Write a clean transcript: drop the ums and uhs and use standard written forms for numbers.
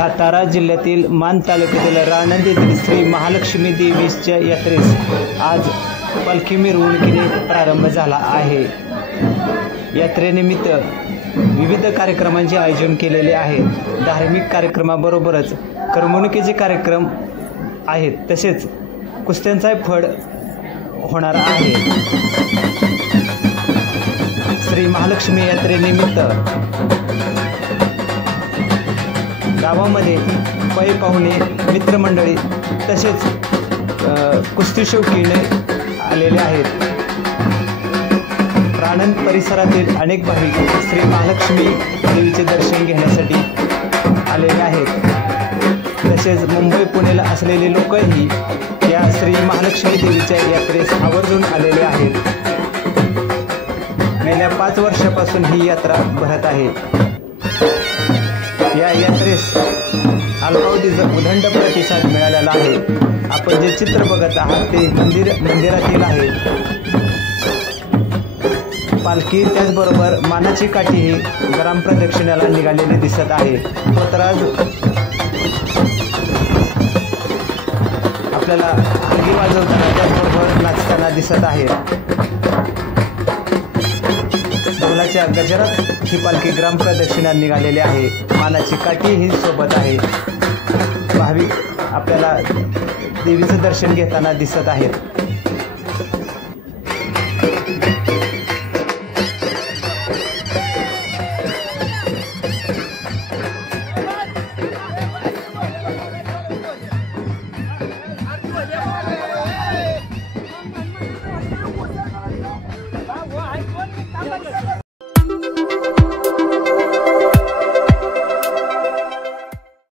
सातारा जिल्ह्यातील मान तालुक्यातील राणंद येथील श्री महालक्ष्मी देवीच्या यात्रेस आज पालखी मिरवणुकीने प्रारंभ झाला आहे। यात्रेनिमित्त विविध कार्यक्रमांचे आयोजन केलेले आहे। धार्मिक कार्यक्रमाबरोबरच करमणुकीचे कार्यक्रम आहेत, तसेच कुस्त्यांचा फळ होणार आहे। श्री महालक्ष्मी यात्रेनिमित्त गावामध्ये पै पाहुणे, मित्रमंडळी तसेच कुस्ती शौकीने आलेले आहेत। राणंद परिसरातील अनेक भाविक श्री महालक्ष्मी देवीचे दर्शन घेण्यासाठी आलेले आहेत। तसेच मुंबई पुण्याला असलेले लोकही या श्री महालक्ष्मी देवीच्या यात्रेस आवर्जून आलेले आहेत। गेल्या 5 वर्षापासून ही यात्रा भरत आहे। या यात्रेस अल्पावधीचा उदंड प्रतिसाद मिळालेला आहे। आपण जे चित्र बघत आहात ते मंदिरातील आहे। पालखी त्याचबरोबर मानाची काठी ही ग्रामप्रदक्षिणेला निघालेली दिसत आहे। पोतराज आपल्याला हलगी वाजवताना त्याचबरोबर नाचताना दिसत आहे। ढोलाच्या गजरात ही पालखी ग्रामप्रदक्षिणा निघालेली आहे। मानाची काठी ही सोबत आहे। भाविक आपल्याला देवीचं दर्शन घेताना दिसत आहेत।